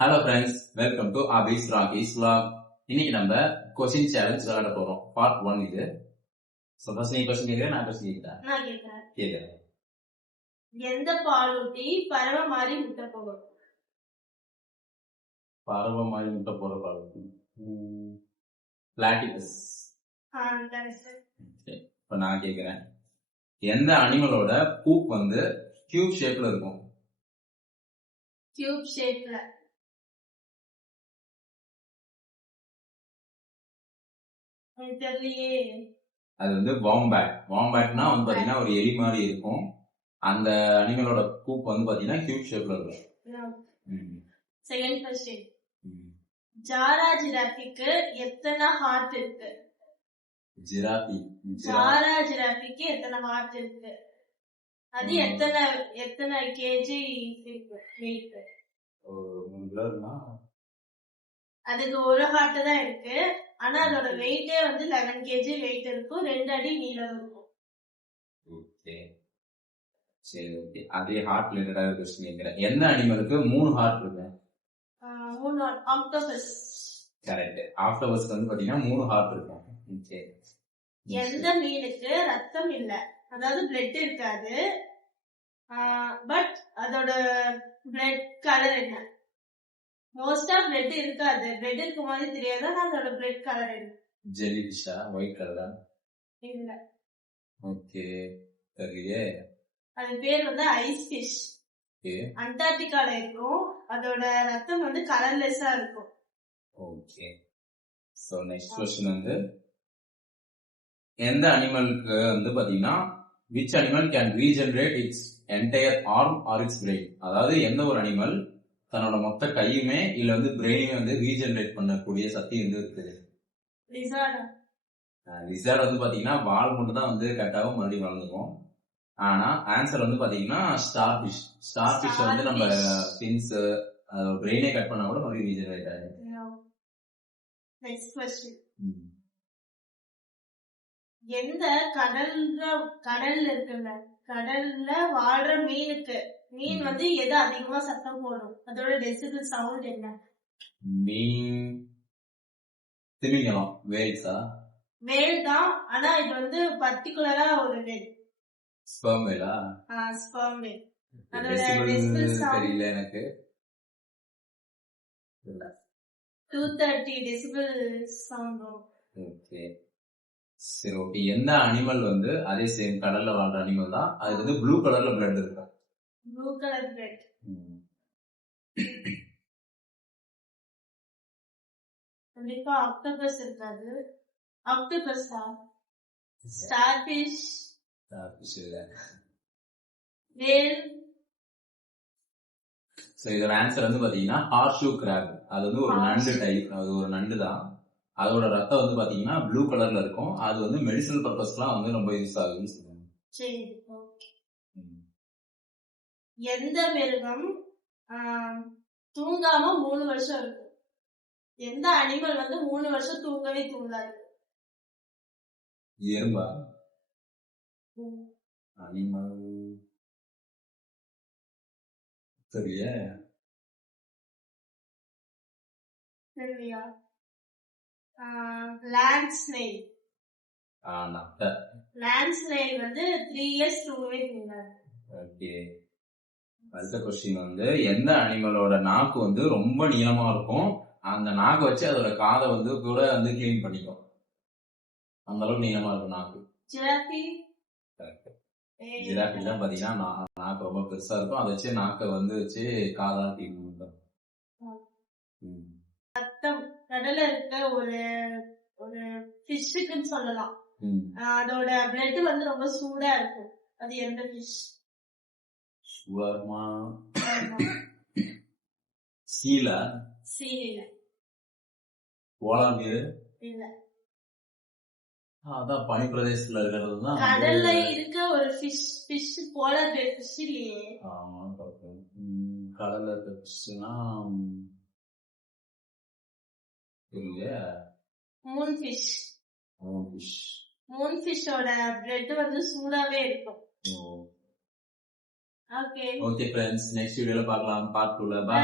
Hello friends, welcome to அபிஸ் ராகிஸ் vlog. இன்னைக்கு நம்ம கொஸ்டின் சேலஞ்ச் விளையாட போறோம். பார்ட் 1 இது. சோ ஃபர்ஸ்ட் நீ கொஸ்டின் கேக்குற, நான் கொஸ்டின் கேக்குறேன். நான் கேக்குறேன். கேக்குறேன். எந்த பாலூட்டி பறவை மாதிரி முட்டை போடும்? பறவை மாதிரி முட்டை போற பாலூட்டி பிளாட்டிபஸ். இப்ப நான் கேக்குறேன், எந்த அனிமலோட பூப் வந்து கியூப் ஷேப்ல இருக்கும்? கியூப் ஷேப்ல தெரியலையே. அது வந்து வாம்பேட். வாம்பேட்னா வந்து பாத்தீங்கன்னா ஒரு எலி மாதிரி இருக்கும். அந்த அனிமலோட பூப் வந்து பாத்தீங்கன்னா கியூப் ஷேப்ல இருக்கும். செகண்ட் क्वेश्चन, ஜாரா ஜிராஃபிக்கு எத்தனை ஹார்ட் இருக்கு? ஜாரா ஜிராஃபிக்கு எத்தனை ஹார்ட் இருக்கு? அது எத்தனை கேஜி வெயிட்? அதுக்கு ஒரு ஹார்ட் தான் இருக்கு. ஆனா அதோட வெயிட்டே வந்து 11 kg வெயிட் இருக்கும். 2 அடி நீளம் இருக்கும். ஓகே சரி, ஓகே. அதே ஹார்ட் ரிலேட்டடா क्वेश्चन கேக்குறேன். எந்த அனிமலுக்கு 3 ஹார்ட் இருக்கு? 3 ஹார்ட். ஆக்டோபஸ். கரெக்ட். ஆக்டோபஸ்க்கு வந்து பாத்தீங்கன்னா 3 ஹார்ட் இருக்கும். சரி. எந்த மீனுக்கு ரத்தம் இல்ல, அதாவது பிளட் இருக்காது, பட் அதோட பிளட் கலர் என்ன? மோஸ்டா பிளட் இருக்காது. பிளட் இருக்க மாதிரி தெரியாது. அதோட பிளட் கலர் என்ன? ஜெல்லி ஃபிஷ்ஷா? ஒயிட் கலரா? இல்ல. ஓகே தெரியலையே. அது பேர் வந்து ஐஸ் ஃபிஷ். அண்டார்டிகால இருக்கும். அதோட ரத்தம் வந்து கலர்லெஸ்ஸா இருக்கும். ஓகே. சோ நெக்ஸ்ட் क्वेश्चन வந்து, எந்த அனிமலுக்கு வந்து பாத்தீங்கன்னா which animal can regenerate its entire arm or its brain? அதாவது எந்த ஒரு அனிமல் தன்னோட மொத்த கையுமே இல்ல வந்து பிரெயினையும் வந்து ரீஜெனரேட் பண்ணக்கூடிய சக்தி வந்து இருக்குது? லிசார்ட் வந்து பாத்தீங்கன்னா வால் மட்டும் தான் வந்து கட்டாவும் மறுபடியும் வளர்ந்துக்கும். ஆனா ஆன்சர் வந்து பாத்தீங்கன்னா ஸ்டார் ஃபிஷ். ஸ்டார் ஃபிஷ் வந்து நம்ம ஃபின்ஸ் பிரெயினே கட் பண்ணா கூட மறுபடியும் ரீஜெனரேட் ஆகும். நெக்ஸ்ட் क्वेश्चन, எந்த கடல்ல இருக்குல்ல, கடல்ல வாழ்ற மீன் வந்து எது அதிகமா சத்தம் போடும்? அதோட டெசிபிள் சவுண்ட் என்ன? மீன் திமிங்கலம். வேல்ஸா? வேல் தான். ஆனா இது வந்து பர்టిక్యులரா ஒரு வேல். ஸ்பெர்ம் வேலா? ஸ்பெர்ம் வேல். அதோட டெசிபிள் சவுண்ட் தெரியல எனக்கு. 230 டெசிபிள் சவுண்ட். ஓகே சரி, ஓகே. எந்த அனிமல் வந்து அதே சேம் கடல்ல வாழ்ற அனிமல் தான், அது வந்து ப்ளூ கலர்ல பிளட் இருக்கு? Blue colour blood. கண்டிப்பா ஆக்டோபஸ் இருக்காது. ஆக்டோபஸா? Starfish. ஸ்டார் ஃபிஷ் இல்ல. வேல். சோ இதோட ஆன்சர் வந்து பாத்தீங்கன்னா ஹார்ஷூ கிராப். அது வந்து ஒரு நண்டு டைப். அது ஒரு நண்டு தான். அதோட ரத்தம் வந்து பாத்தீங்கன்னா ப்ளூ கலர்ல இருக்கும். அது வந்து மெடிசனல் பர்பஸ்லாம் வந்து ரொம்ப யூஸ் ஆகுதுன்னு சொல்லுவாங்க. சரி, ஓகே. எந்த மிருகம் தூங்காம 3 வருஷம் இருக்கும்? எந்த அனிமல் வந்து 3 வருஷம் தூங்கவே தூங்காது? எறும்பா? அனிமல் தெரியலையா? Land snail. லேண்ட் ஸ்னேல் வந்து 3 இயர்ஸ் தூங்கவே தூங்காது. ஓகே. அடுத்த क्वेश्चन வந்து, எந்த அனிமலோட நாக்கு வந்து ரொம்ப நீளமா இருக்கும்? அந்த நாக்கு வச்சு அதோட காதை வந்து கூட வந்து கிளீன் பண்ணிக்கும். அந்த அளவுக்கு நீளமா இருக்கும் நாக்கு. ஜிராஃபி. ஜிராஃபி தான் பாத்தீங்கன்னா நாக்கு ரொம்ப பெருசா இருக்கும். அதை வச்சு நாக்கை வந்து வச்சு காதா கிளீன் பண்ணும். ரத்தம் கடல்ல இருக்க ஒரு ஃபிஷ்ஷுக்குன்னு சொல்லலாம். அதோட பிளட் வந்து ரொம்ப சூடா இருக்கும். அது எந்த ஃபிஷ்? சுவர்மா? சீலா? சீல் இல்ல. போலார் மீன் இல்ல. அதான் பனி பிரதேசத்துல இருக்கிறது தான். கடல்ல இருக்க ஒரு ஃபிஷ் போலார் ஃபிஷ் இல்லையே. ஆமா, கடல்ல இருக்க ஃபிஷ்னா மூன் ஃபிஷ். மூன் ஃபிஷ்ஷோட பிளட் வந்து சூடாவே இருக்கும். ஓகே. ஓகே ஃப்ரெண்ட்ஸ், நெக்ஸ்ட் வீடியோல பார்க்கலாம். பார்ட் 2ல. பை.